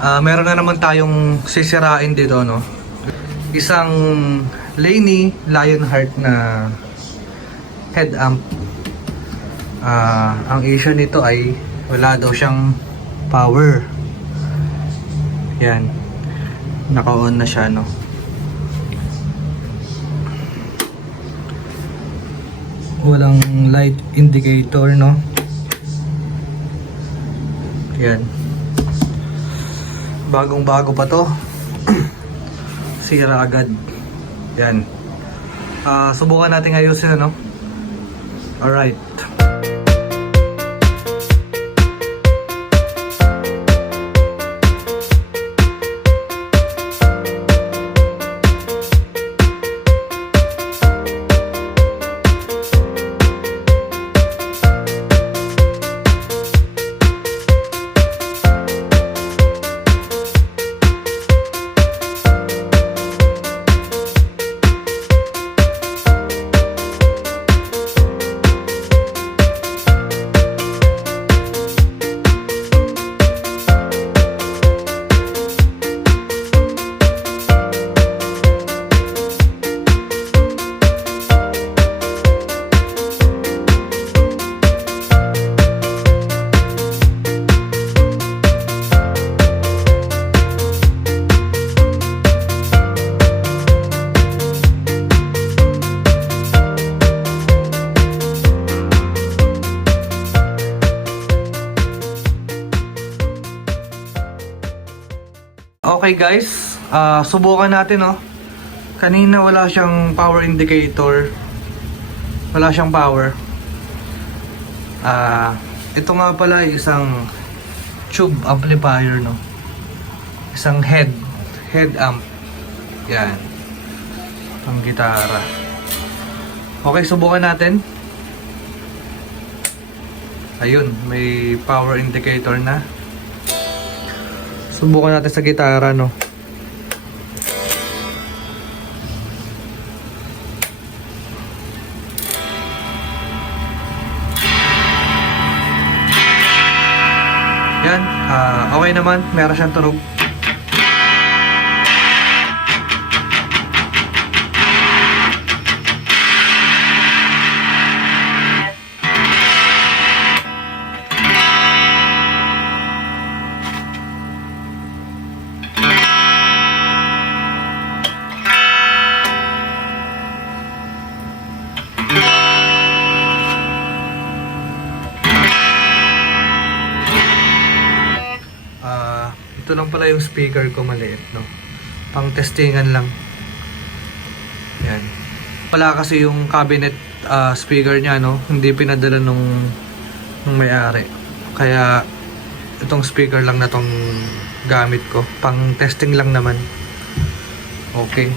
Meron na naman tayong sisirain dito, no? Isang Laney Lionheart na head amp. Ang issue nito ay wala daw siyang power. Yan. Naka-on na siya, no? Walang light indicator, no? Yan. Bagong bago pa to. Sira agad. Yan. Subukan natin ayusin, ano? Alright. Okay guys, subukan natin, no? Kanina wala siyang power indicator. Wala siyang power. Ito nga pala ay isang tube amplifier, no? Isang head amp. Yan. Ang gitara. Okay, subukan natin. Ayun, may power indicator na. Subukan natin sa gitara, no? Yan, okay naman. Meron siyang tunog. Ito lang pala yung speaker ko, maliit, no? Pang testingan lang. Yan. Wala kasi yung cabinet speaker niya, no? Hindi pinadala nung may-ari. Kaya itong speaker lang na tong gamit ko. Pang testing lang naman. Okay.